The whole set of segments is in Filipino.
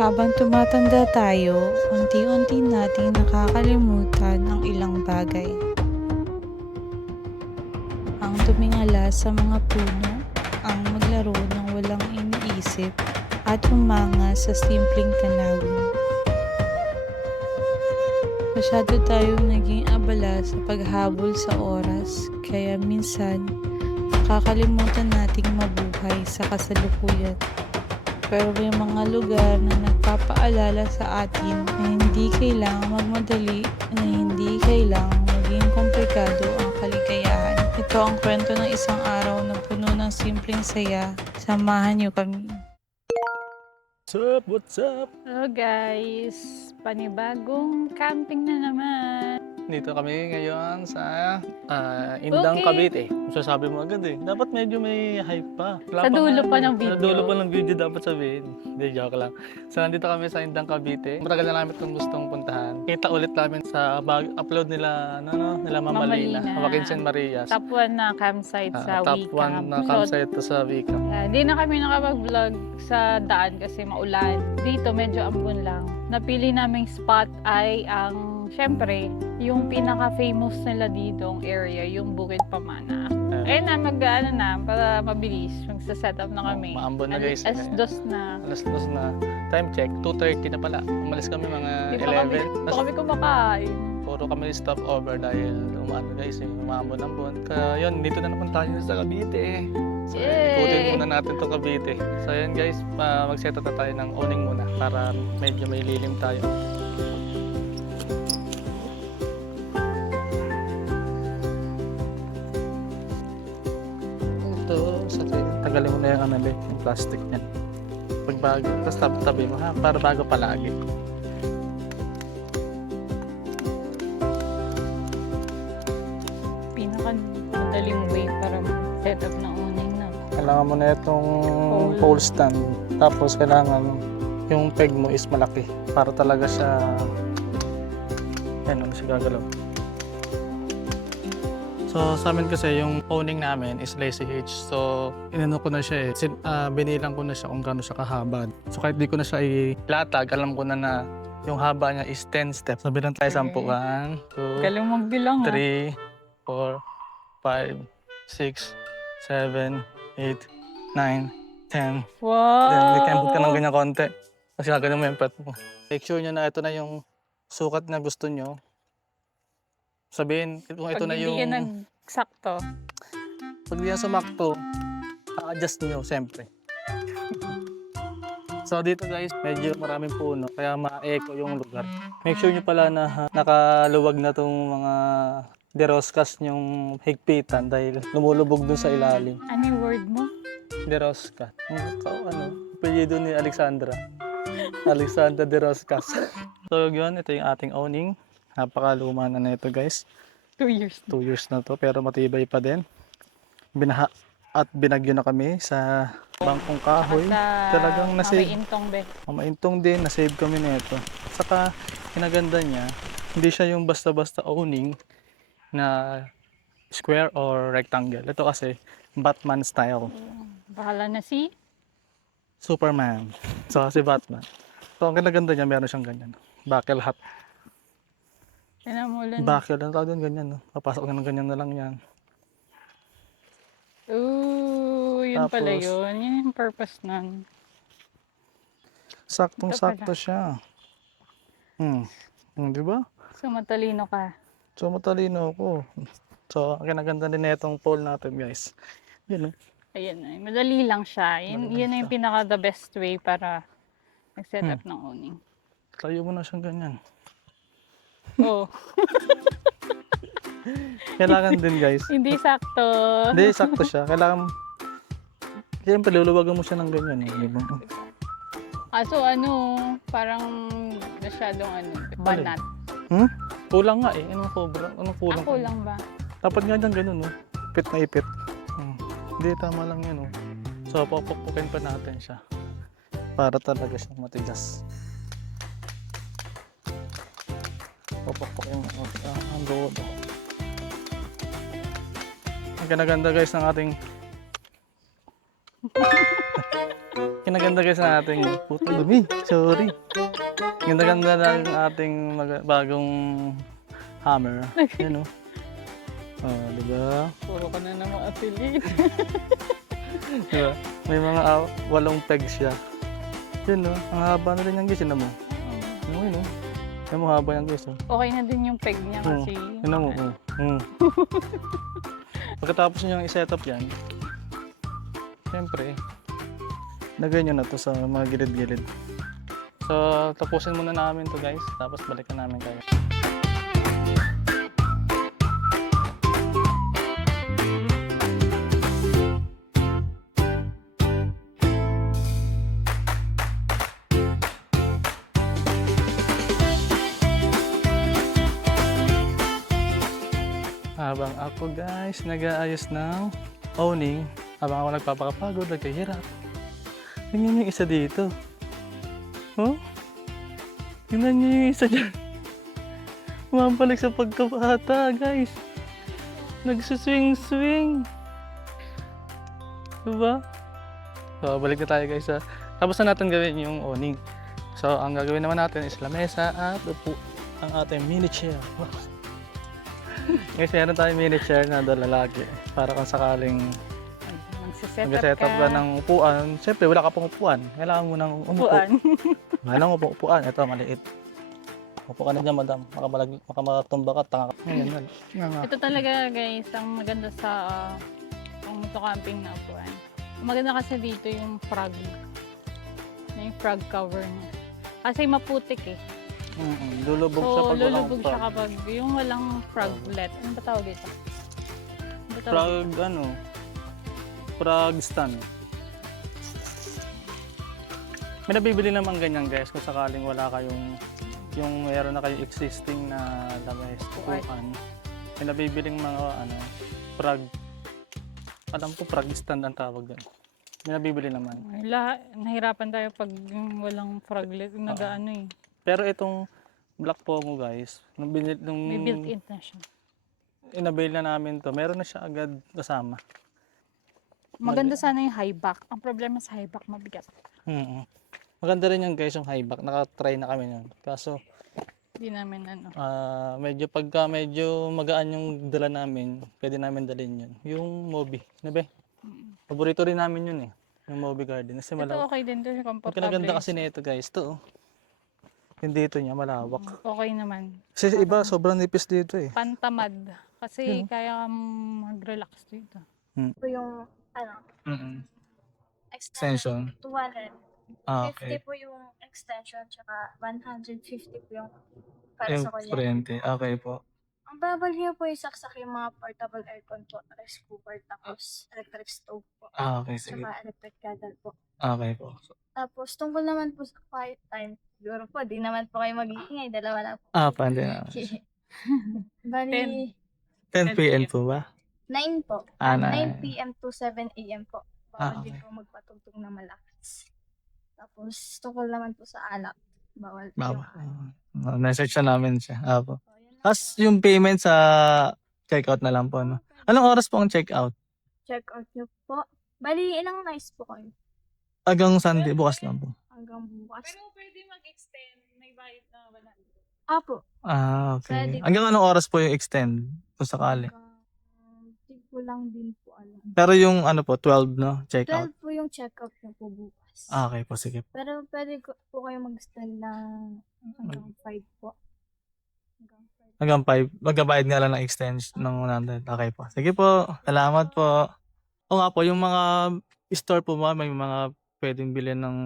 Habang tumatanda tayo, unti-unti nating nakakalimutan ang ilang bagay. Ang tumingala sa mga puno, ang maglaro ng walang iniisip, at humanga sa simpleng tanawin. Masyado tayong naging abala sa paghabol sa oras, kaya minsan nakakalimutan nating mabuhay sa kasalukuyan. Pero may mga lugar na nagpapaalala sa atin na hindi kailangang magmadali, na hindi kailangang maging komplikado ang kaligayahan. Ito ang kwento ng isang araw na puno ng simpleng saya. Samahan niyo kami. What's up? What's up? Hello guys! Panibagong camping na naman. Dito kami ngayon sa Indang, Okay. Cavite. Masasabi mo agad eh. Dapat medyo may hype pa. Wala Sa dulo nga pa eh. ng Sa video. dulo pa ng video dapat sabihin. Hindi, joke lang. So nandito kami sa Indang, Cavite. Matagal na namin itong gustong puntahan. Kita ulit namin sa upload nila, nila Mama Lina. Mamalina. Mama Quince Marias. Top 1 na campsite sa Top 1 na Wicam. campsite to sa Wicam. Hindi na kami nakapag-vlog sa daan kasi maulan. Dito medyo ambon lang. Napili naming spot ay ang, syempre, yung pinaka-famous nila ditong area, yung Bukid Pamana. Ayun na, para mabilis. Magsa-set up na kami. Maambon na guys. Alas 2 na. Alas 2 na. Time check, 2:30 na pala. Umalis kami mga Di pa 11. kami kumakain. Puro kami stop over dahil umaano guys, umambon-ambon. Kaya yun, dito na naman tayo sa Cavite. So, Yay! ikutin muna natin to Cavite. So yun guys, mag-set up na tayo ng owning muna para medyo may lilim tayo. Ito, sa tagalin mo na yung yung plastic niyan. Pag bago, tapos tabi mo ha, para bago palagi. Pinaka-madaling way para set up ng uning na. Kailangan mo na itong pole stand. Tapos kailangan yung peg mo is malaki para talaga siya ano siya gagalaw. So sa amin kasi yung owning namin is Lazy H. So inano ko na siya eh. Binilang ko na siya kung gaano siya kahaba. So kahit di ko na siya ilatag, alam ko na yung haba niya is 10 steps. Sabi lang tayo 10. 1, 2, Galing magbilang 3, 4, 5, 6, 7, 8, 9, 10. Wow! Then, may kembot ka ng ganyan konti. Kasi gagawin mo yung pet mo. Make sure nyo na ito na yung sukat na gusto nyo. Sabihin, kung ito Pag na hindi yung... ka nagsakto. Pag di yan sumakto, a-adjust nyo, siyempre. So dito guys, medyo maraming puno, kaya ma-echo yung lugar. Make sure nyo pala na nakaluwag na tong mga deroskas nyong higpitan dahil lumulubog dun sa ilalim. Ano yung word mo? Derosca. Apelyido ni Alexandra. Alexandra Deroscas. So yun, ito yung ating owning. Napakaluma na ito guys. 2 years. 2 years na to pero matibay pa din. Binaha at binagyo na kami sa bangkong kahoy. Talagang nasave. Mamaintong be. Mamaintong din, nasave kami nito. Saka kinaganda niya, hindi siya yung basta-basta owning na square or rectangle. Ito kasi Batman style. Bahala na si Superman. So si Batman. So ang kinaganda niya, meron siyang ganyan. Buckle hat. Tinamulan. Buckle, ano tawag doon ganyan. No? Papasok ka ng ganyan na lang yan. Ooh, yun Tapos, pala yun. Yun yung purpose nun. Saktong-sakto siya. Di ba? So, matalino ka. So matalino ako. So ang kinaganda din na itong pole natin guys. Yun. Ayan ay. Madali lang siya. Yun, Madali yun na lang yung pinaka the best way para mag-set up ng owning. Tayo mo na siyang ganyan. Oh, Kailangan din guys. hindi sakto. Hindi, sakto siya. Kailangan, siyempre luluwagan mo siya ng ganyan. Di ba? So parang masyadong banat. Kulang nga eh. Anong sobra? Anong kulang? Ako lang ba? Dapat nga dyan ganun, no? Ipit na ipit. Hindi, tama lang yan, no? So, papukpukin pa natin siya. Para talaga siyang matigas. Papukpukin mo. Ang doon. Ang kinaganda guys ng ating kinaganda guys na ating putang dumi. Sorry. Ganda-ganda na yung ating bagong hammer. Yan o. Oh, diba? Puro ka na naman affiliate. Diba? May mga 8 pegs siya. Yun o. Ang haba na rin yung guys. Yun mo. Yun o. Yan mo haba yung guys. Okay na din yung peg niya kasi. Yun mo. Pagkatapos nyo i-set up yan, siyempre, lagay nyo na to sa mga gilid-gilid. So, tapusin muna namin to guys, tapos balikan namin kayo. Habang ako guys nag-aayos ng owning, habang ako nagpapakapagod, nagkahirap. Tingnan yung isa dito. Oh? Tingnan nyo yung isa dyan. Umabalik sa pagkabata guys. Nagsuswing-swing. Diba? So balik na tayo guys ha. Tapos na natin gawin yung owning. So ang gagawin naman natin is lamesa at upo ang ating mini chair. Guys, meron tayong mini chair na lalaki para kung sakaling mag-set up ka ng upuan. Siyempre, wala ka pang upuan. Kailangan mo ng umupo. Kailangan mo pang upuan. Ito, maliit. Upo ka na dyan, madam. Makamatumba ka, tanga ka. Ngayon, Ito talaga guys, ang maganda sa ang camping na upuan. Maganda kasi dito yung frog. Yung frog cover niya. Kasi maputik eh. Lulubog siya So, pag walang lulubog siya kapag yung walang froglet. Ano ba tawag dito? Ano ba tawag frog, dito? Frog stand. May nabibili naman ganyan guys kung sakaling wala kayong yung meron na kayong existing na lames upuan. May nabibiling mga frog. Alam ko frog stand ang tawag doon. May nabibili naman. Nahirapan tayo pag yung walang froglet. Yung nag-ano eh. Pero itong Black Pomo guys, nung May built-in na siya. inabail na namin to, meron na siya agad kasama. Maganda sana yung high back. Ang problema sa high back, mabigat. Maganda rin yan guys, yung high back. Naka-try na kami nun. Kaso, Hindi namin ano. pagka medyo magaan yung dala namin, pwede namin dalhin yun. Yung Moby, nabe? Paborito rin namin yun eh. Yung Moby Garden. Kasi Ito okay din to, komportable. Kinaganda kasi nito guys, to. Yung dito niya, malawak. Okay naman. Kasi iba, sobrang nipis dito eh. Pantamad. Kasi kaya kang mag-relax dito. Ito yung Extension. 200. Okay. 50 po yung extension, tsaka 150 po yung para Yung sa kuryente. kuryente. Okay po. Ang babal niyo po isaksak yung mga portable aircon po, rice cooker, tapos electric stove po, Okay, sige. tsaka electric kettle po. Okay po. Tapos tungkol naman po sa quiet time, siguro po, di naman po kayo mag-iingay, dalawa lang po. Pwede na. Bali, 10 p.m. po ba? 9 po. 9 p.m. to 7 a.m. po. Bawal din po magpatugtog na malakas. Tapos, tungkol naman po sa alak. Bawal po yung alak. Na-search na namin siya. Apo. So, yun lang Tapos po. yung payment sa checkout na lang po, no? Anong oras po ang checkout? Check out nyo po. Bali, ilang nights po kayo? Hanggang Sunday, bukas lang po. Hanggang bukas. Pero pwede mag-extend. May bayad na wala. Apo. Okay. Pwede. Hanggang anong oras po yung extend? Kung sakali. Hindi ko lang din po alam. Pero yung ano po, 12, no? Checkout. 12 po yung check out nyo po bukas. Okay po, sige. Pero pwede po kayo mag-stand ng hanggang 5 po. Hanggang 5. Hanggang 5. Magbabayad nga lang ng extension ng 100. Okay po. Sige po. Salamat po. O nga po, yung mga store po ba, may mga pwedeng bilhin ng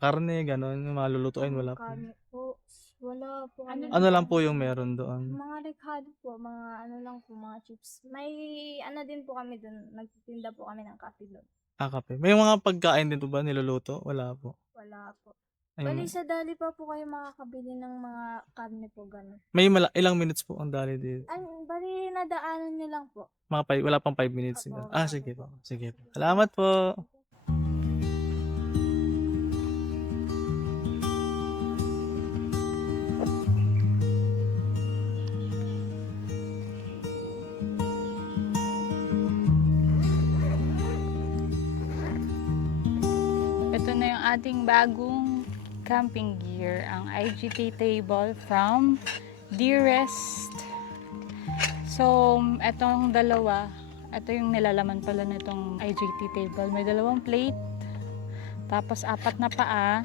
karne, gano'n, yung mga lulutuin, wala po. Kami po. Wala po. Ano lang po yung meron doon? Mga rekado po, mga ano lang po, mga chips. May ano din po kami doon, nagtitinda po kami ng coffee doon. Kape. May mga pagkain din po ba niluluto? Wala po. Wala po. Ayun. Bali sa dali pa po kayo makakabili ng mga karne po, gano'n. May ilang minutes po ang dali dito? Bali nadaanan nyo lang po. Wala pang 5 minutes. Opo. Sige po. Sige po. Salamat po. Ito Ito na yung ating bagong camping gear, ang IGT table from Dearest. So, etong dalawa, ito yung nilalaman pala nitong IGT table. May dalawang plate, tapos 4 na paa,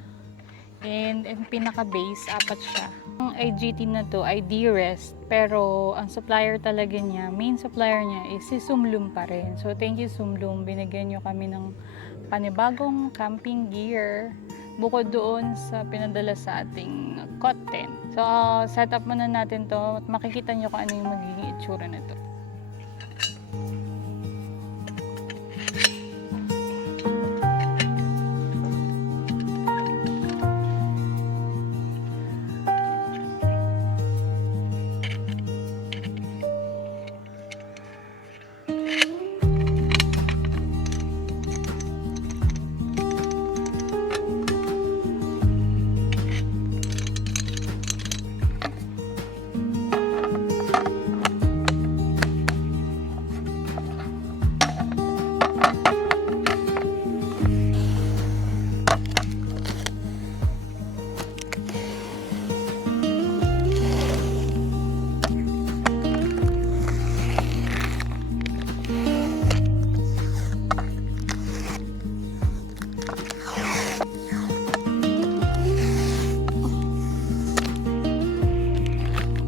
and yung pinaka-base, 4 siya. Ang IGT na to ay Dearest, pero ang supplier talaga niya, main supplier niya is si Sumlum pa rin. So, thank you Sumlum, binigyan nyo kami ng panibagong camping gear bukod doon sa pinadala sa ating cot tent. So, set up muna natin to at makikita nyo kung ano yung magiging itsura nito.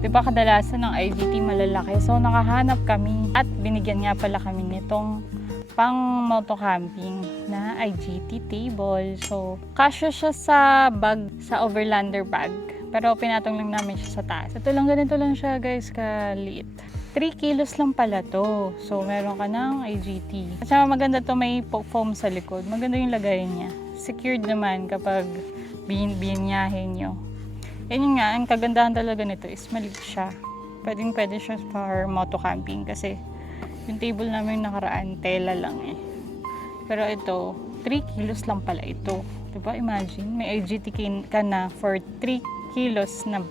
Diba kadalasan ng IGT malalaki? So nakahanap kami at binigyan nga pala kami nitong pang moto camping na IGT table. So kasya siya sa bag, sa overlander bag. Pero pinatong lang namin siya sa taas. Ito lang, ganito lang siya guys, kaliit. 3 kilos lang pala to. So meron ka ng IGT. At saka maganda to, may foam sa likod. Maganda yung lagay niya. Secured naman kapag binyahin nyo. Yun nga, ang kagandahan talaga nito is maliit siya. Pwede siya for moto camping kasi yung table namin nakaraan, tela lang eh. Pero ito, 3 kilos lang pala ito. Diba? Imagine, may IGT ka na for 3 kilos na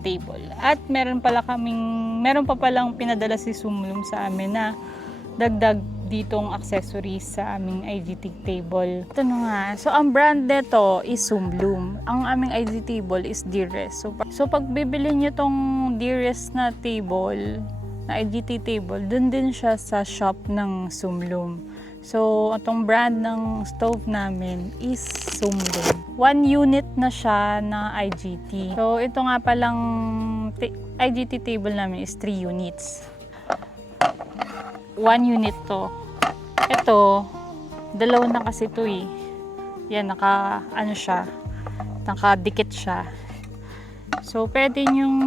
table. At meron pa palang pinadala si Sumlum sa amin na dagdag ditong accessories sa aming IGT table. Ito na nga. So, ang brand nito is Sumlum. Ang aming IGT table is Dearest. So pag bibili nyo tong Dearest na table, na IGT table, dun din siya sa shop ng Sumlum. So, itong brand ng stove namin is Sumlum. 1 unit na siya na IGT. So, ito nga palang IGT table namin is 3 units. 1 unit to. Ito, 2 na kasi to eh. Yan, nakadikit siya. So, pwede yung,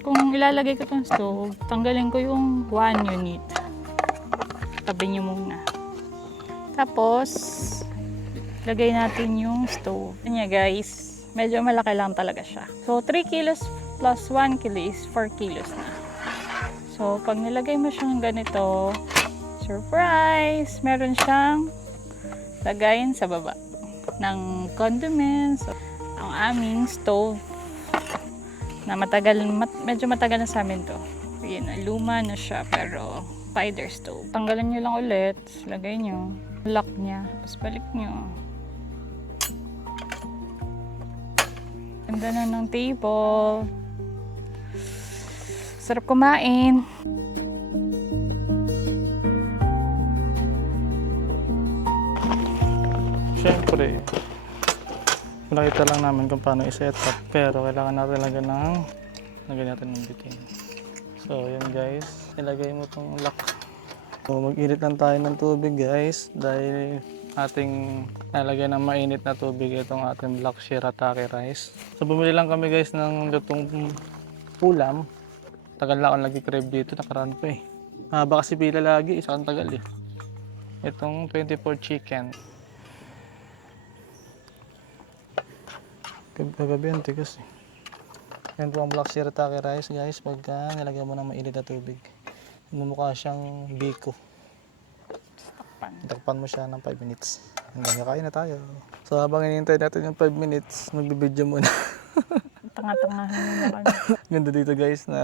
kung ilalagay ko tong stove, tanggalin ko yung 1 unit. Tabi nyo muna. Tapos, lagay natin yung stove. Yan guys, medyo malaki lang talaga siya. So, 3 kilos plus 1 kilo is 4 kilos na. So, pag nilagay mo siyang ganito, surprise! Meron siyang lagayin sa baba ng condiments. So, ang aming stove na medyo matagal na sa amin to. Yan, luma na siya pero spider stove. Tanggalan nyo lang ulit, lagay nyo, lock niya, tapos balik nyo. Ganda na ng table. Sarap kumain. Siyempre, nakita lang namin kung paano i-set up, pero kailangan natin lagyan natin ng bitin. So, yun guys, ilagay mo tong lock. So, mag-init lang tayo ng tubig guys, dahil ating nalagay ng mainit na tubig itong ating black shirataki rice. So, bumili lang kami guys ng lutong ulam. Tagal na akong nag-crave dito, nakaraan pa eh. Haba kasi pila lagi, isang tagal eh. Itong 24 chicken. Kagabi yan, tigas eh. Yan po ang black shirataki rice guys, pagka nilagyan mo ng mainit na tubig. Mumukha siyang biko. Takpan mo siya ng 5 minutes. Hanggang kakain na tayo. So habang hinihintay natin yung 5 minutes, magbibideo muna. Tanga-tangahan mo na kami. Ganda dito guys na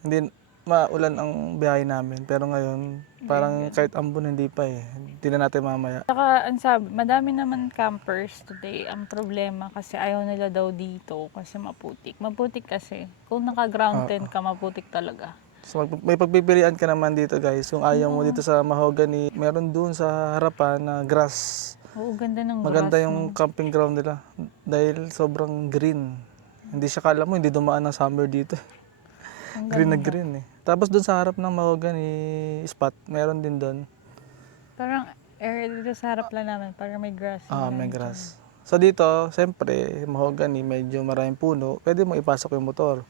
hindi maulan ang biyahe namin. Pero ngayon, parang kahit ambon hindi pa eh. Hindi na natin mamaya. Saka, ang sabi, madami naman campers today. Ang problema kasi ayaw nila daw dito kasi maputik. Maputik kasi. Kung naka-ground tent ka, maputik talaga. So may pagpipilian ka naman dito guys. Kung ayaw mo dito sa Mahogany, meron dun sa harapan na grass. Oo, ganda ng Maganda grass, yung no? camping ground nila. Dahil sobrang green. Hindi siya kala mo, hindi dumaan ng summer dito. Ang Green na ganda. green eh. Tapos dun sa harap ng Mahogany spot, meron din dun. Parang area dito sa harap lang namin, parang may grass. May grass. So dito, siyempre, Mahogany, medyo maraming puno. Pwede mo ipasok yung motor.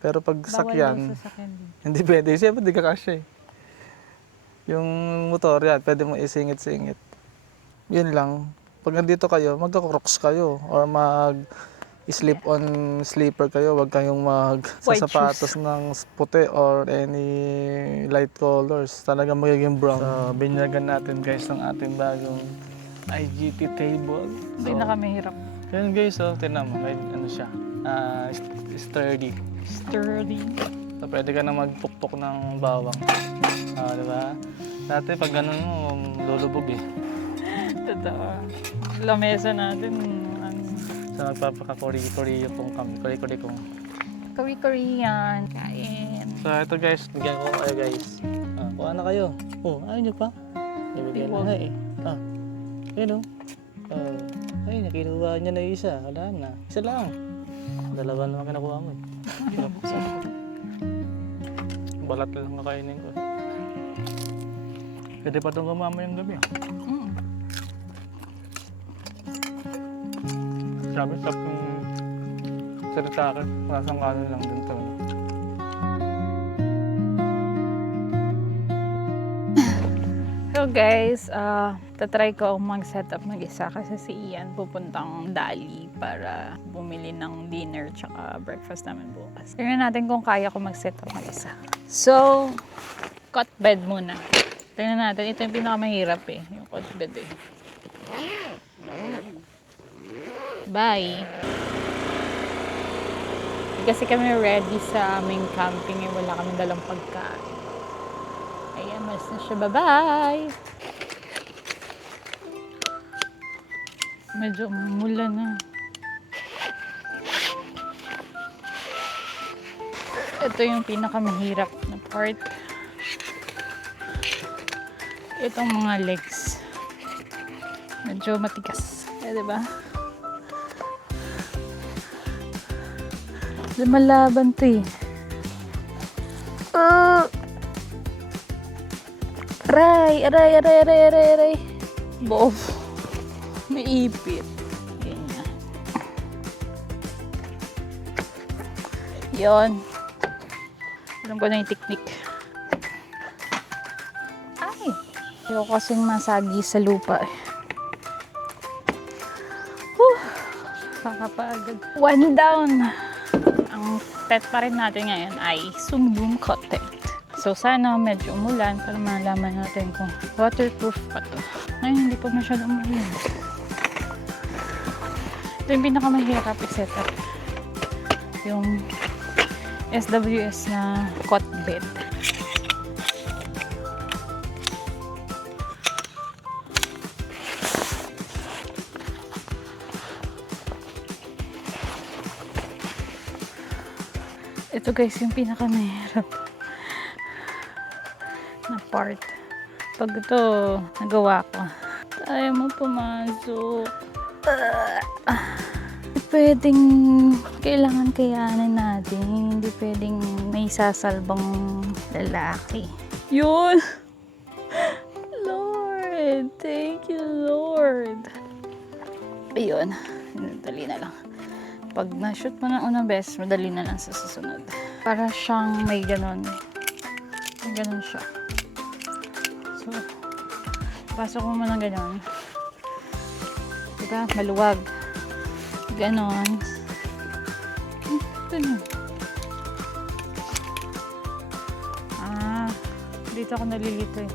Pero pag Bawal sakyan, daw sa sakyan dito. hindi pwede. Siyempre, di ka kasya eh. Yung motor yan, pwede mo isingit-singit. Yun lang. Pag nandito kayo, magka-crocs kayo. Or slip-on sleeper kayo. Huwag kayong White sapatos ng puti or any light colors. Talaga magiging brown. So, binyagan natin guys ng ating bagong IGT table. Hindi na kami hirap. Yun guys, so, tinan mo. May ano siya. Sturdy. Sturdy. So, pwede ka na magpukpok ng bawang. Diba? Dati pag ganun mo, lulubog eh. Totoo. Lamesa natin, ano, So, magpapaka-kori-kori pong kami. Kori-kori kong. Korean. Kain. So, ito guys, bigyan ko kayo guys. Kuha na kayo. Ayaw nyo pa? Ibigyan na nga eh. Yun o. Ay, nakinuha niya na isa. Wala na. Isa lang. Dalawa naman kinakuha mo eh. Balat lang kakainin ko. Pwede pa itong mamayang gabi ah. Sabi sa yung salita akin, nasang kanin lang din to. So guys, tatry ko mag-setup mag-isa kasi si Ian pupuntang Dali para bumili ng dinner tsaka breakfast namin bukas. Tingnan natin kung kaya ko mag-setup mag-isa. So, cot bed muna. Tingnan natin, ito yung pinakamahirap eh, yung cot bed eh. Bye! Kasi kami ready sa aming camping eh, wala kami dalang pagkain. Ayan, mas na siya. Bye-bye! Medyo mula na. Ito yung pinakamahirap na part. Itong mga legs. Medyo matigas. Diba? Lumalaban to eh. Aray. Bof. May ipit. Ganyan. Yun. Alam ko na yung technique. Ay! Ayaw kasing masagi sa lupa eh. Whew! Kakapagod. One down! Ang tent pa rin natin ngayon ay Sungbun Cotton. So sana medyo umulan para malaman natin kung waterproof pa to. Ngayon hindi pa masyadong umulan. Ito yung pinakamahirap i-set up. Yung SWS na cot bed. Ito guys yung pinakamahirap na part. Pag ito nagawa ko, tayo mo pumasok. Pwedeng kailangan kayanin natin. Hindi pwedeng may sasalbang lalaki. Yun! Lord! Thank you, Lord! Ayun. Dali na lang. Pag na-shoot mo ng unang beses, madali na lang sa susunod. Para siyang may ganon. May ganon siya. So, pasok mo ng ganon. Diba? Maluwag. Ganon. Ito na. Dito ako nalilito eh.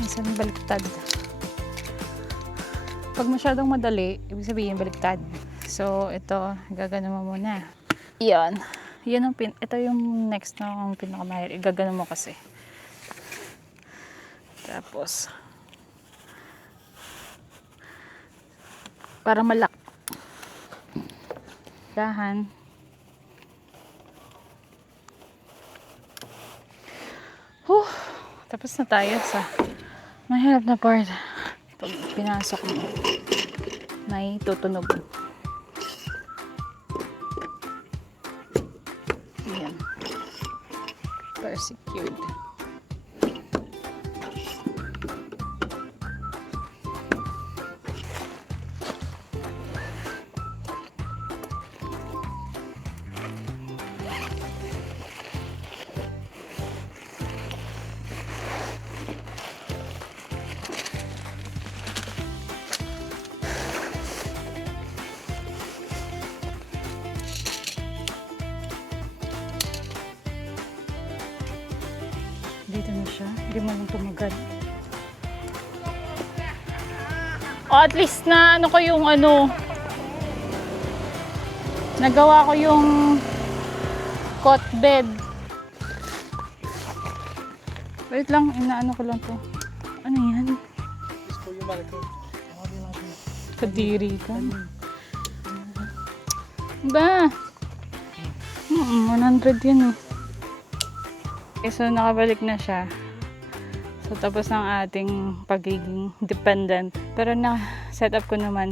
Minsan baliktad. Pag masyadong madali, ibig sabihin baliktad. So, ito, gagano mo muna. Yan. Yan ang ito yung next na ang pinakamahirap. Igagano mo kasi. Tapos, para malak. Dahan. Tapos na tayo sa mahirap na part. Pag pinasok mo, may tutunog. Ayan. Secured. Dito na siya. Hindi mo lang tumagal. O at least na ano ko yung ano. Nagawa ko yung cot bed. Wait lang, inaano ko lang to. Ano yan? Kadiri ka. Ba? 100 yan oh. Okay, so nakabalik na siya. So tapos ng ating pagiging dependent. Pero na set up ko naman.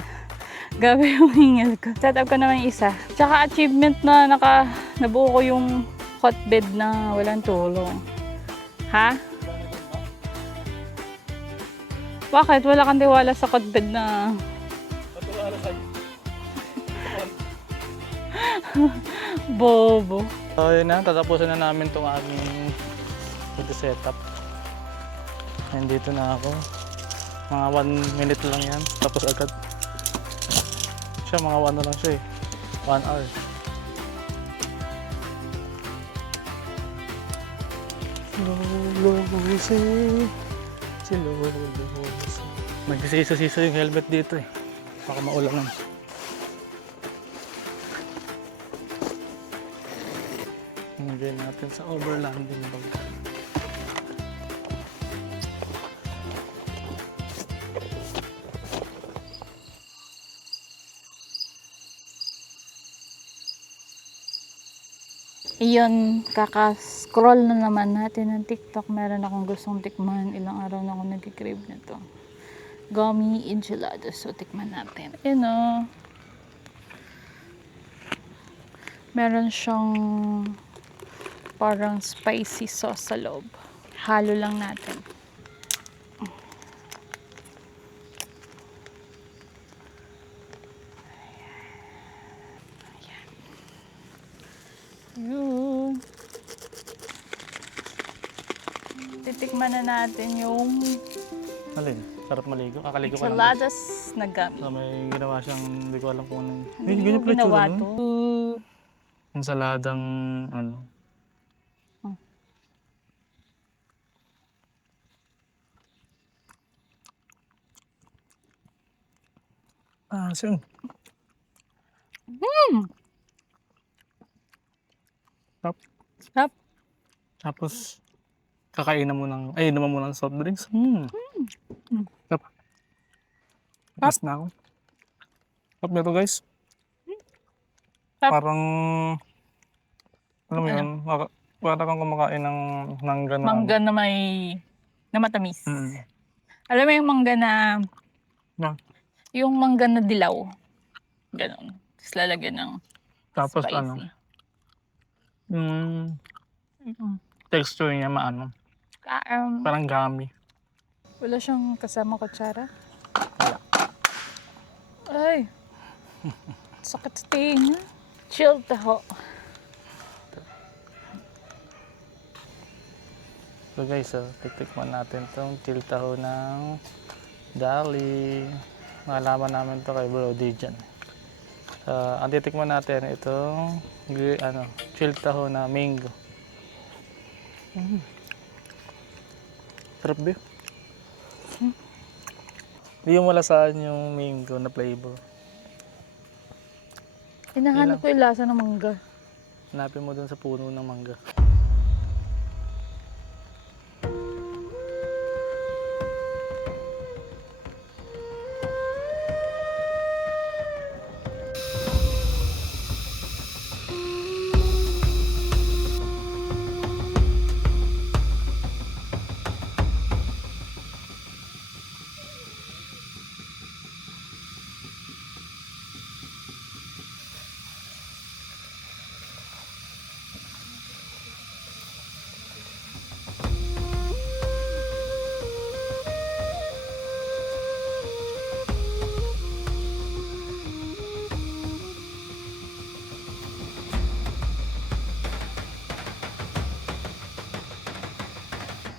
Gabi yung hingal ko. Set up ko naman isa. Tsaka achievement na nabuo ko yung hot bed na walang tulong. Ha? Bakit? Wala kang tiwala sa hot bed na... Bobo. So yun na, tatapusin na namin itong aming setup. Nandito na ako. Mga 1 minute lang yan. Tapos agad. Siya mga 1 na lang siya eh. 1 hour. Nagsisiso-siso yung helmet dito eh. Baka maulan lang. Enjoy natin sa overlanding bag. Iyon, kaka-scroll na naman natin ng TikTok. Meron akong gustong tikman. Ilang araw na ako nag-crave na to. Gummy enchiladas. So, tikman natin. Ayan o. Meron siyang parang spicy sauce sa loob. Halo lang natin. Yun. Titikman na natin yung Alin? Sarap maligo? Kakaligo ka lang. enchiladas na gummy. So may ginawa siyang, hindi ko alam kung ano. Hindi mo ginawa to. Ensaladang ano. So. Sarap. Tapos, kakainin mo ng, inuman mo ng soft drinks. Sarap. Tapos na ako. Sarap nito guys. Sarap. Parang, alam mo yun, parang kang kumakain ng mangga na. Mangga na na matamis. Alam mo yung mangga na, yung mangga na dilaw. Ganon. Tapos lalagyan ng Tapos spicy. ano, texture niya maano. Parang gummy. Wala siyang kasama kutsara? Wala. Ay! Sakit sa tinga. Chill taho. So guys, titikman natin itong chill taho ng Dali. Makalaman namin ito kay Bro Dijan. Ang titikman natin itong chill taho na mango. Sarap ba? Hindi yung malasaan yung mango na flavor. Hinahanap ko yung lasa ng mangga. Hanapin mo dun sa puno ng mangga.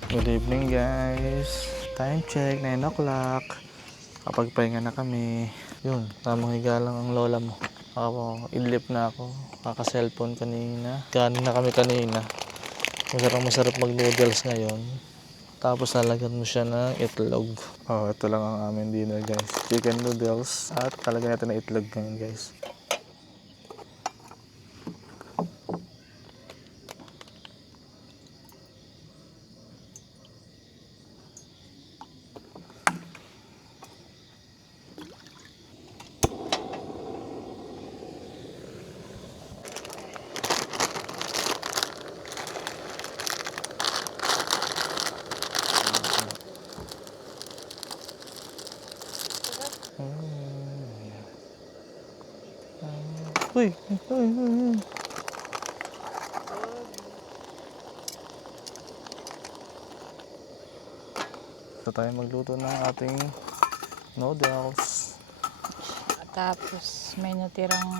Good evening guys. Time check, 9 o'clock. Kapagpahinga na kami. Yun, tamang higa lang ang lola mo. Ako, idlip na ako. Kaka-cellphone kanina. Kanin na kami kanina. Masarap mag-noodles ngayon. Tapos lalagyan mo siya ng itlog. Oh, ito lang ang aming dinner guys. Chicken noodles at talagyan natin ng itlog ngayon guys. Uy, uy, uy, uy. Ito tayo magluto ng ating noodles. Tapos may natirang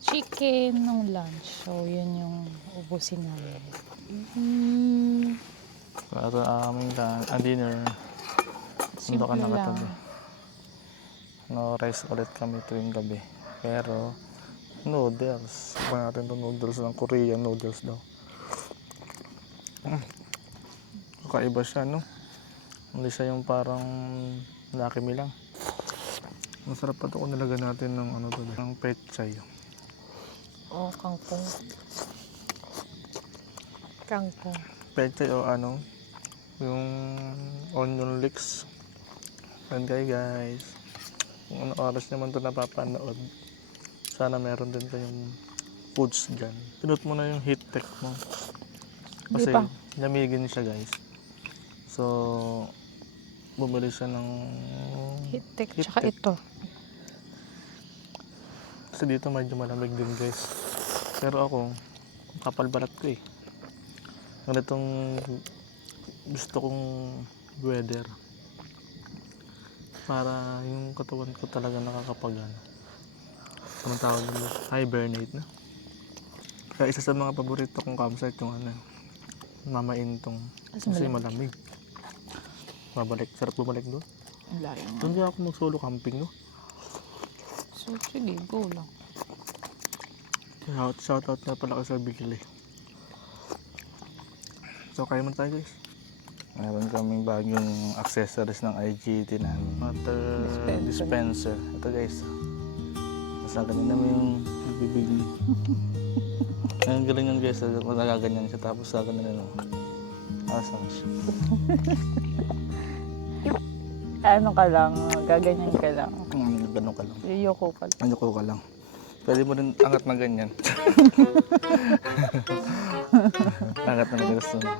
chicken nung lunch. So, yun yung ubusin namin. Ito ang aming dinner. Sundo ka Simple na lang. katabi. No rice ulit kami tuwing gabi. Pero noodles. Pa natin itong noodles ng Korean noodles daw. Kakaiba siya, no? Hindi siya yung parang Lucky Me lang. Masarap pa ito kung nilagyan natin ng ano to, ng pechay. Oh, kangkong. Kangkong. Pechay o ano, yung onion leeks. And guys, kung ano oras naman ito napapanood, sana meron din kayong foods dyan. Pinut mo na yung heat tech mo. Kasi Hindi pa. lamigin siya guys. So, bumili siya ng Hitek, Hitek. tsaka ito. Kasi dito medyo malamig din guys. Pero ako, kapal balat ko eh. Ganitong gusto kong weather. Para yung katawan ko talaga nakakapagano. Anong tawag nila? Hibernate na. Kaya isa sa mga paborito kong campsite yung ano, Mama Intong. Kasi malamig. Sarap bumalik doon. Layo nga. Doon kaya ako mag-solo camping, no? So, sige, go lang. Shout out na pala ka sa Bigli. So, kaya mo tayo guys. Meron kaming bagong accessories ng IGT namin. Water dispenser. Ito guys. Nasa ganyan naman yung bibigli. Ang galing yan guys. Nagaganyan siya tapos sa ganyan ano. Awesome siya. Ano ka lang, gaganyan ka lang. Ganun ka lang. Yuyoko ka lang. Ano ka lang. Pwede mo rin angat na ganyan. Angat na gusto mo.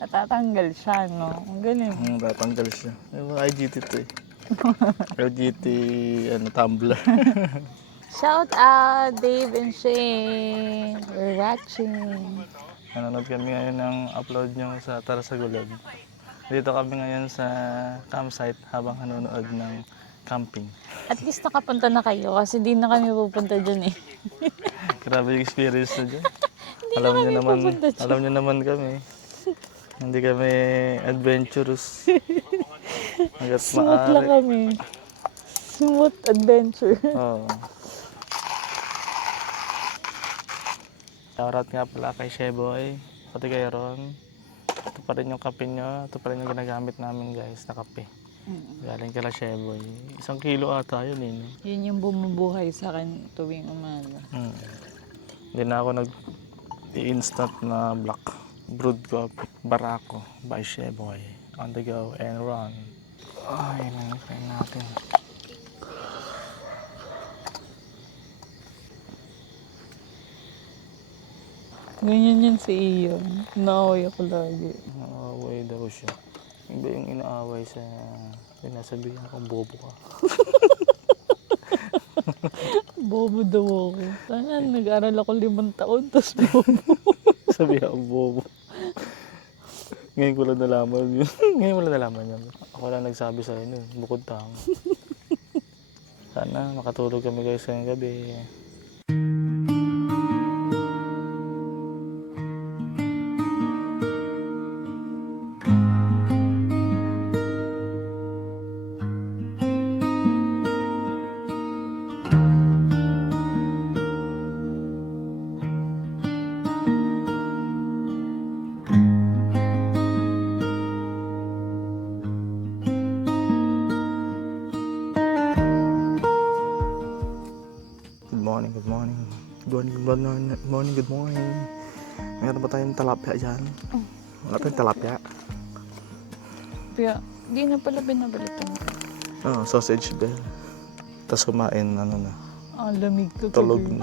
Natatanggal siya, no? Ang galing. Tatanggal siya. Yung IGT to eh. IGT tumbler. Shout out, Dave and Shane. We're watching. Nanonood kami ngayon ng upload nyo sa Tara sa Gulod. Dito kami ngayon sa campsite habang nanonood ng camping. At least nakapunta na kayo kasi di na kami pupunta dyan eh. Grabe yung experience na dyan. Alam nyo naman kami. Hindi kami adventurous. Hanggat Smooth lang maaari. kami. Smooth adventure. Oo. Shoutout nga pala kay Sheboy, pati kay Ron. Ito pa rin yung kape nyo. Ito pa rin yung ginagamit namin guys na kape. Galing kala Sheboy. 1 kilo ata yun eh. No? Yun yung bumubuhay sa akin tuwing umaga. Hindi na ako nag-instant na black. Brewed coffee. Barako by Sheboy. On the go and run. Ay, nangyay natin. Ganyan yan si Ian. Naaway ako lagi. Inaaway daw siya. Iba yung inaaway sa... Sinasabihan ko, bobo ka. Bobo daw ako. Sana nag-aral ako 5 taon, tapos bobo. Sabi ako, bobo. Ngayon ko lang nalaman yun. Ngayon ko lang nalaman yun. Ako lang nagsabi sa inyo, bukod tama. Sana makatulog kami guys ngayong gabi. Good morning, good morning. Good morning. Meron ba tayong talapya dyan? Wala tayong talapya. Kaya, di na pala binabalitan ko. Sausage bell. Tapos kumain, Lamig to. tulog na.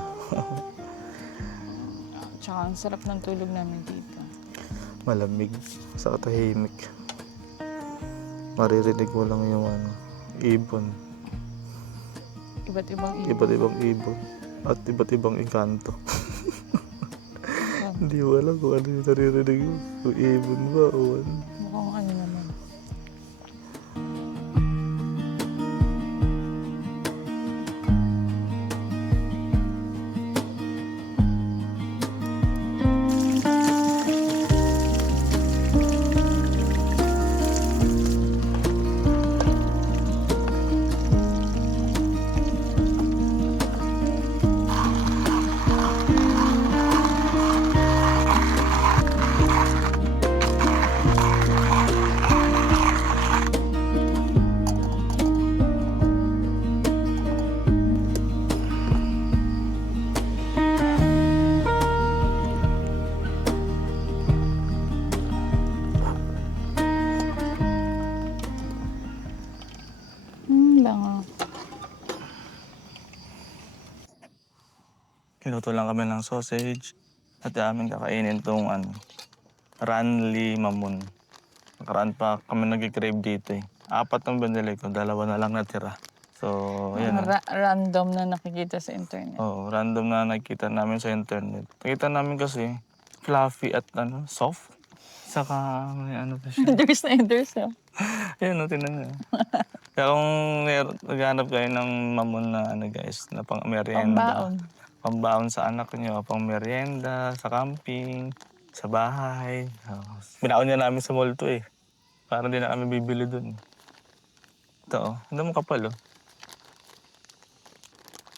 Tsaka ang sarap ng tulog namin dito. Malamig. Sa katahimik. Maririnig mo lang yung ibon. Iba't ibang ibon. Iba't ibang ibon. At iba't ibang engkanto. Hindi ko alam kung ano yung naririnig mo. Kung ibon ba o ano. Mukhang ano naman. Lang. Kinuto lang kami ng sausage. At amin kakainin itong Ranli Mamun. Nakaraan pa kami nag-crave dito eh. 4 ang binili ko, 2 na lang natira. So, yan. Random na nakikita sa internet. Oo, random na nakikita namin sa internet. Nakita namin kasi fluffy at soft. Saka may pa siya. There's na there's na. Yan, tinan niyo. Kaya kung naghanap kayo ng mamon na guys, na pang merienda. Pambaon. Pambaon sa anak niyo, pang merienda, sa camping, sa bahay. Binaon niya namin sa mall to eh. Para hindi na kami bibili dun. Ito hindi mo kapal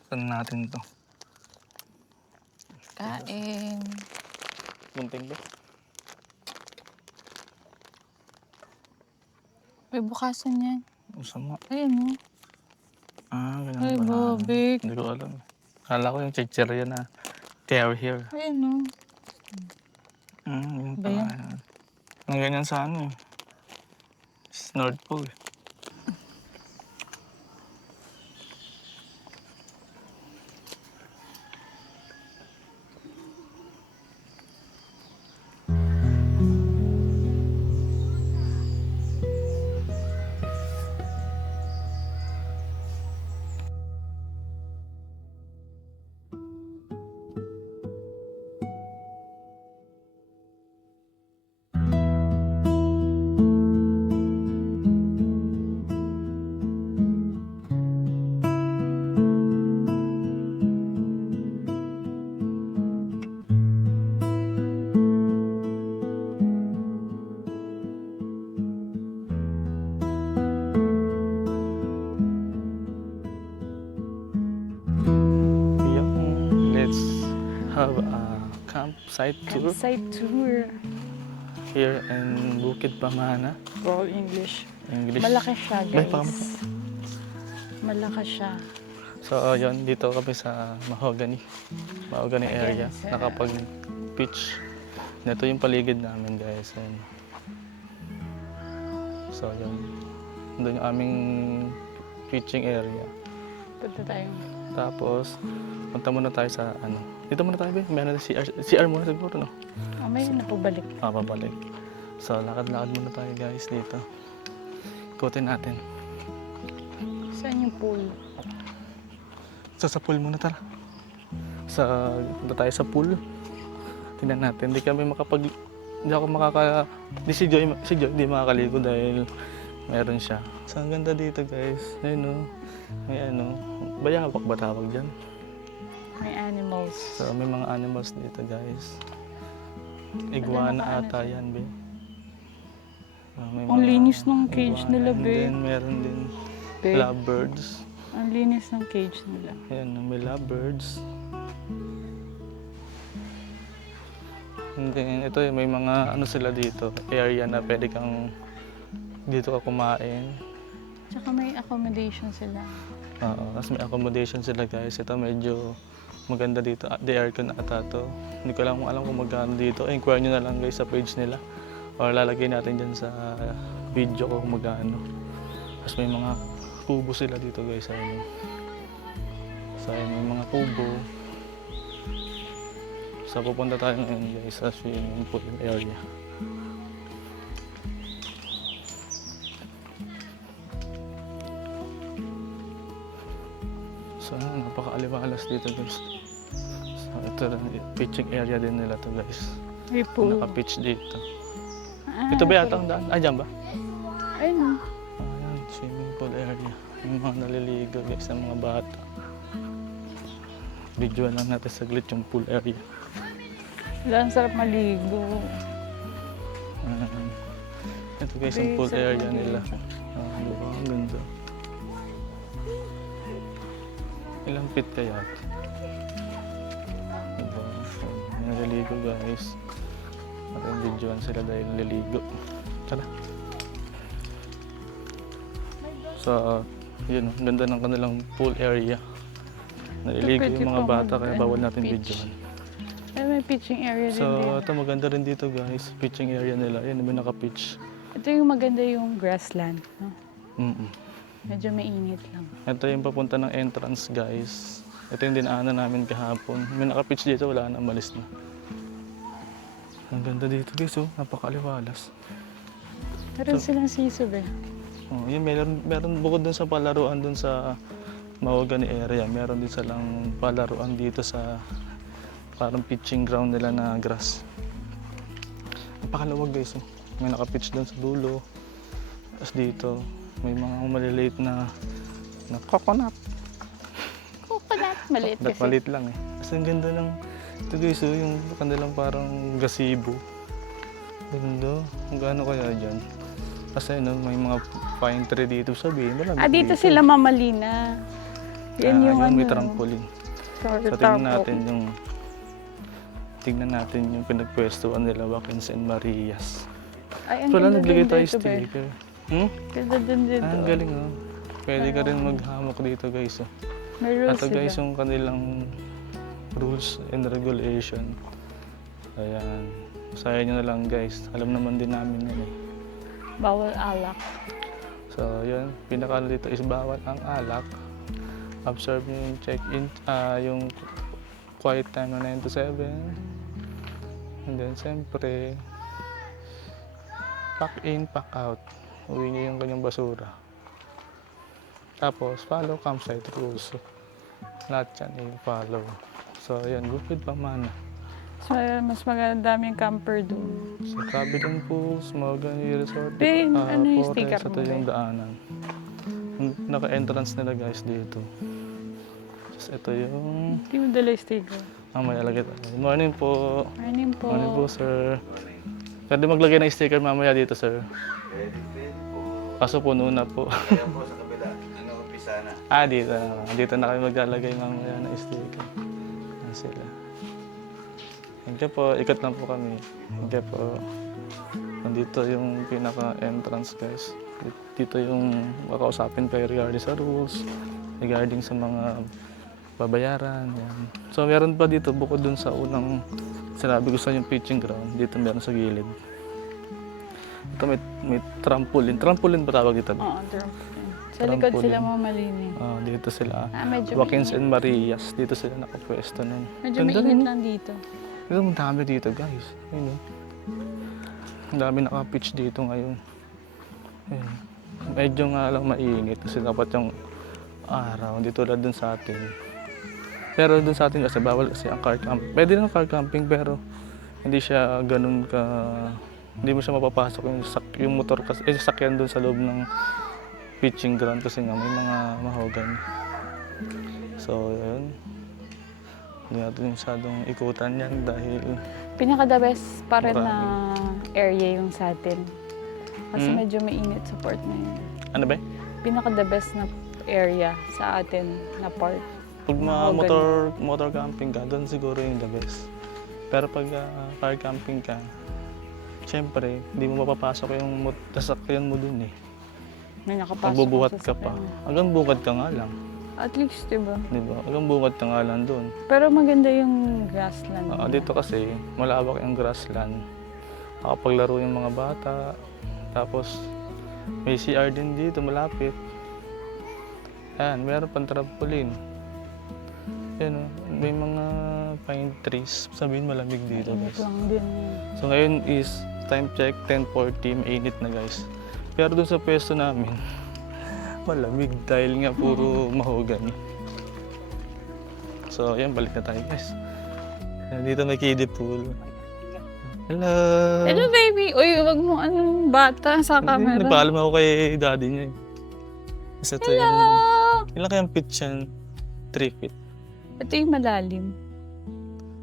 Saan natin to? Kain. Munting ba? May bukasan yan. Masama. Ayun mo. Ganun Ay, ba? Bobik. Hindi ko alam. Kala ko yung chichirya na terrier. Ayun mo. Yun Ba yan? pala. Ang ganyan sa North Pole. Have a campsite tour Campsite tour. here in Bukid Pamana. All English. English. Malaki siya, Bay, guys. Malaki siya. So, yun, dito kami sa Mahogany area. Nakapag-pitch. Ito yung paligid namin, guys. Ayan. So, yun. Doon yung aming pitching area. Punta tayo. Tapos, punta muna tayo sa ano. Dito muna tayo, meron na CR muna siguro, no? May na pabalik. Pabalik. So, lakad-lakad muna tayo, guys, dito. Ikutin natin. Saan yung pool? So, sa pool muna, tara. Punta tayo sa pool. Tingnan natin. Hindi ako si Joy hindi makakaligo dahil meron siya. So, ang ganda dito, guys. Ayun, no? May ano. Bayawak ba tawag dyan? May animals. So, may mga animals dito, guys. Iguana ata yan, be. Ang linis ng cage nila, be. And then, meron din Be. lovebirds. Ang linis ng cage nila. Ayan, may lovebirds. And then, ito may mga ano sila dito, area na pwede kang dito ka kumain. Tsaka may accommodation sila. Oo, tapos may accommodation sila, guys. Ito medyo maganda dito. The aircon ata to. Hindi ko lang alam kung magkano dito. Inquire nyo na lang, guys, sa page nila. Or lalagay natin dyan sa video ko kung magkano. Tapos may mga kubo sila dito, guys. Ayun. So, ayun, may mga kubo. So, pupunta tayo ngayon, guys, sa swimming pool area. So, napaka-aliwalas dito, guys. So, ito, pitching area din nila to, guys. May pool. Naka-pitch dito. Ito ba yata ang daan? Ah, dyan ba? Ayun. Ayan, swimming pool area. Yung mga naliligo, guys, ang mga bata. Videoan lang natin saglit yung pool area. Wala, ang sarap maligo. Ito, guys, ang pool area nila. Diba? Ang ganda. Ilang feet kaya? Diba? Naliligo, guys. At yung videoan sila dahil naliligo. Tara. So, yun, ang ganda ng kanilang pool area. Naliligo yung mga bata kaya bawal natin videoan. Ay, may pitching area din. So, ito maganda rin dito, guys. Pitching area nila. Yan, may naka-pitch. Ito yung maganda yung grassland. No? Medyo mainit lang. Ito yung papunta ng entrance, guys. Ito yung dinaanan namin kahapon. May naka-pitch dito, wala na, umalis na. Ang ganda dito, guys. Oh. Napakaliwalas. Meron silang sisub eh. Oh, yun, meron bukod dun sa palaruan dun sa Mahogany area. Meron din silang palaruan dito sa parang pitching ground nila na grass. Napakaluwag, guys. Oh. May naka-pitch dun sa dulo. Tapos dito, may mga maliliit na coconut. Coconut? Maliit kasi. Maliit lang eh. Kasi ang ganda ng ito, guys. Oh, yung kanilang parang gazebo. Ganda. Kung gaano kaya dyan. Kasi no, may mga pine tree dito sabihin. Dito sila mamalina. Yan yung may ano. trampoline. So, tingnan natin yung pinagpwestuhan nila, Watkins and Marias. Ay, ang Wala, ganda naglagay din tayo dito, be. sticker. Ganda din dito. Ang galing, oh. Pwede ka rin maghamok dito, guys. Oh. May rules Ito, guys, sila. yung kanilang rules and regulation. Ayan. Sayang nyo na lang, guys. Alam naman din namin yan eh. Bawal alak. So, yun. Pinaka dito is bawal ang alak. Observe nyo yung check-in, yung quiet time na 9 to 7. And then, siyempre, pack in, pack out. Uwi nyo yung kanyang basura. Tapos, follow campsite rules. Lahat yan i-follow. So, yan. Good with pamana. So, mas maganda daming camper doon. Sa kabilang pools, Mahogany Resort. Ben, ano yung Forest, sticker ito mo, yung Ben? daanan. Naka-entrance nila, guys, dito. Tapos ito yung... Hindi mo dala yung sticker. May alagay tayo. Good morning po. Morning po. Morning po, sir. Pwede maglagay ng sticker mamaya dito, sir. Pwede po. Kaso puno na po. Kaya po sa kabila. Ano, umpisa na. Dito na. Dito na kayo maglalagay mamaya ng sticker. Yan sila. Thank you po. Ikot lang po kami. Thank you po. Nandito yung pinaka-entrance, guys. Dito yung makausapin kayo regarding sa rules, regarding sa mga babayaran. Yan. So meron pa dito bukod dun sa unang sinabi ko sa yung pitching ground, dito meron sa gilid. Ito may trampoline. Trampoline ba tawag dito? Oo, trampoline. Sa likod sila mamalinig. Dito sila. Medyo Joaquins mainit. and Marias. Dito sila nakapwesto nun. Medyo Ganda mainit rin. lang dito. Ang dami dito guys. Ayun, ang dami naka-pitch dito ngayon. Ayun. Medyo nga lang mainit kasi dapat yung araw. Hindi tulad dun sa atin. Pero dun sa atin kasi bawal kasi ang car camping. Pwede lang car camping pero hindi siya ganun ka... Hindi mo siya mapapasok yung motor kasi sasakyan dun sa loob ng pitching ground kasi nga may mga mahogan. So yun. Hindi natin masyadong ikutan yan dahil Pinaka-the best pa rin na Marami. area yung sa atin. Kasi Hmm? medyo mainit sa part na yun. ano ba? Pinaka-the best na area sa atin na part. Pag Mahogan. motor camping ka, doon siguro yung the best. Pero pag car camping ka, syempre, hindi mo mapapasok yung sasakyan mo dun eh. May nakapasok Magbubuhat sa ka pa. sasakyan. Hanggang bukad ka nga lang. At least, diba? Di ba? Hanggang bukad ka nga lang dun. Pero maganda yung grassland. nila. Dito kasi, malawak yung grassland. Nakapaglaro yung mga bata. Tapos, may CR din dito, malapit. Ayan, meron pang trampoline. Yan, may mga pine trees. Sabihin malamig dito Mainit guys. lang din yun. So ngayon is time check 10:40, mainit na guys. Pero dun sa pwesto namin, malamig dahil nga puro mahogany. So ayan, balik na tayo guys. Dito may kiddie pool. Hello! Hello, baby! Uy, wag mo anong bata sa camera. Nagpaalam ako kay daddy niya eh. Kasi ito yung... Ilan kayang pitch yan? 3 feet. Ito yung malalim.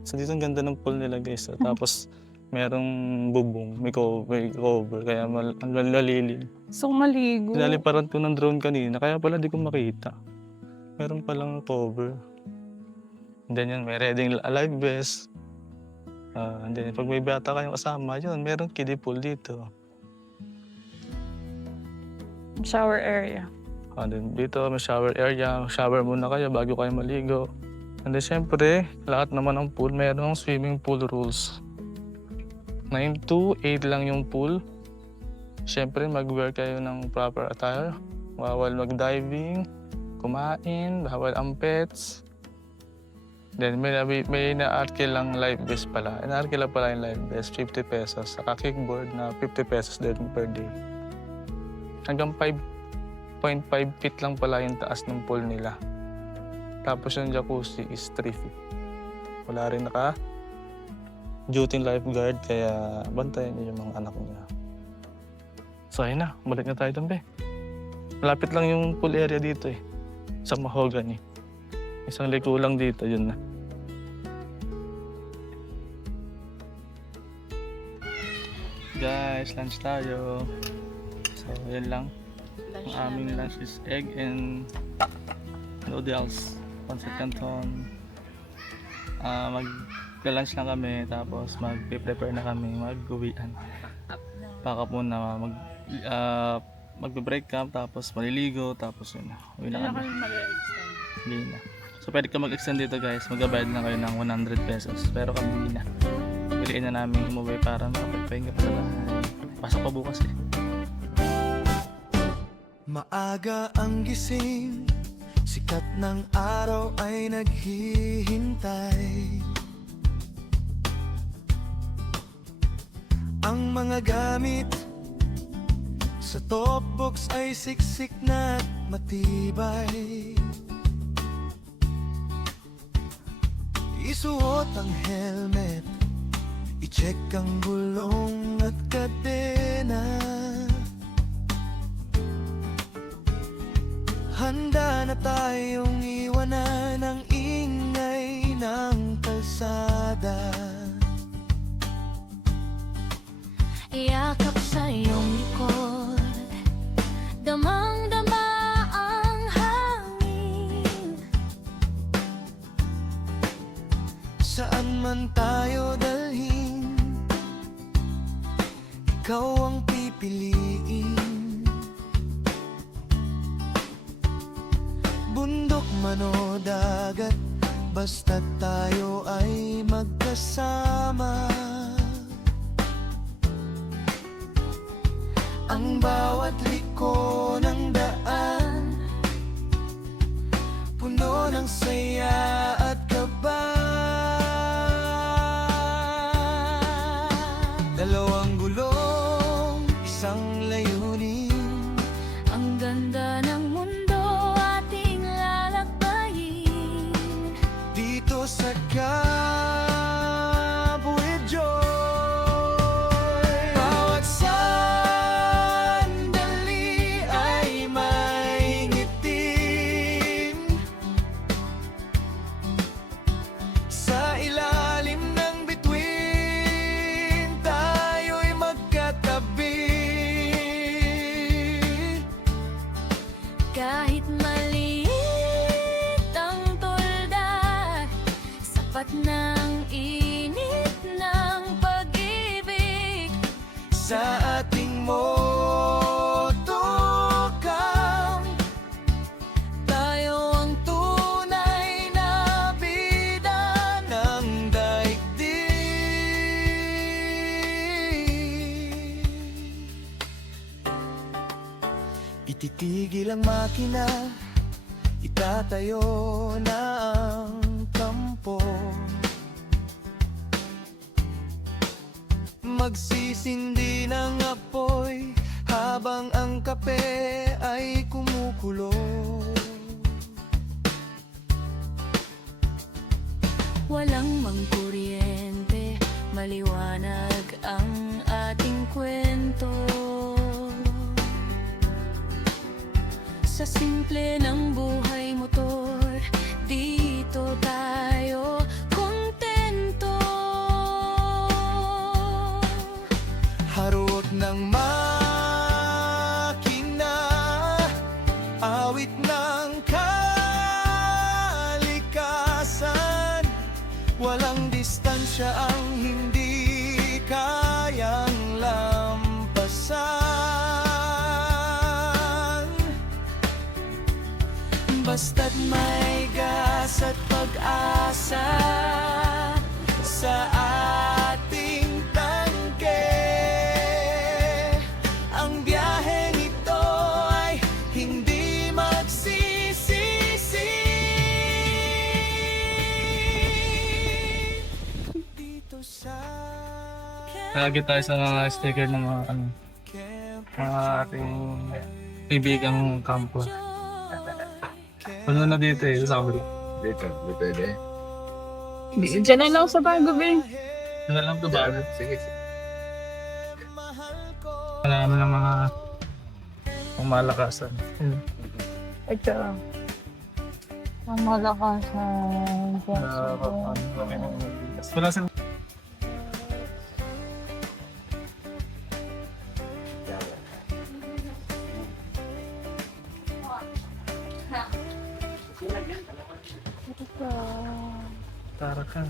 So dito ang ganda ng pool nila guys. Tapos merong bubong, may cover, kaya ang lalilim. So, maligo. Naliparan ko ng drone kanina, kaya pala di ko makita. Meron palang cover. And then yun, may reading live vest. And then pag may bata kayong kasama, yun, meron kiddie pool dito. Shower area. And then dito may shower area, shower muna kayo bago kayo maligo. And then syempre, lahat naman ng pool, merong swimming pool rules. 9 to 8 lang yung pool. Syempre, mag-wear kayo ng proper attire. Bawal mag-diving, kumain, bawal ang pets. Then may na-arke lang life vest pala. Na-arke lang pala yung life vest, 50 pesos. Saka kickboard na 50 pesos din per day. Hanggang 5.5 feet lang pala yung taas ng pool nila. Tapos yung jacuzzi is 3 feet. Wala rin duty lifeguard, kaya bantayan niyo yung mga anak niya. So ayun na, balik na tayo doon, be. Malapit lang yung pool area dito eh. Sa mahogany. Isang liko lang dito, yun na. Guys, lunch tayo. So yun lang. Ang aming lunch is egg and noodles. Pancit canton. Mag-lunch lang kami, tapos mag-prepare na kami, mag-uwian. Baka po na magbe-break camp, tapos maliligo, tapos yun na. Uwi na kami. Hindi na. So pwede ka mag-extend dito guys, magbabayad na kayo ng 100 pesos. Pero kami hindi na. Piliin na namin umuwi para makapagpahinga pa sa bahay. Pasok pa bukas eh. Maaga ang gising, sikat ng araw ay naghihintay. Ang mga gamit sa top box ay siksik na at matibay. Isuot ang helmet, i-check ang gulong at kadena. Handa na tayong iwanan ang ingay ng kalsada. Yakap sa iyong likod, damang-dama ang hangin. Saan man tayo dalhin, ikaw ang pipiliin. bundok man o dagat, basta tayo ay magkasama. Ang bawat liko ng daan, puno ng saya at kaba. Dalawang gulong, isang layunin. Ang ganda ng mundo ating lalakbayin. Dito sa Kabuid Joy, bawat sandali ay may ngitim. Sa ilalim ng bituin, tayo'y magkatabi. Kahit maliit ang tulda, sapat ng init ng pag-ibig. Sa ating motorcam, tayo ang tunay na bida ng daigdig. Ititigil ang makina, itatayo na ang kampo. Magsisindi ng apoy habang ang kape ay kumukulo. Walang mangkuryente, maliwanag ang ating kwento. Sa simple ng buhay motor, dito tayo kontento. Harot ng makina, awit ng kalikasan. Walang distansya ang hindi kayang lampasan. Basta't may gas at pag-asa sa ating tangke, ang biyaheng ito ay hindi magsisisi. Dito sa Lagi tayo sa mga sticker ng mga, mga ating kaibigang kampo. Ano na dito eh, sabi ko. Dito, pwede. Diyan na lang sa bago, Ben. Ano na lang to ba? Sige. Wala naman ng mga pumalakasan. Ito. Ang malakasan. Wala sa Tarakan.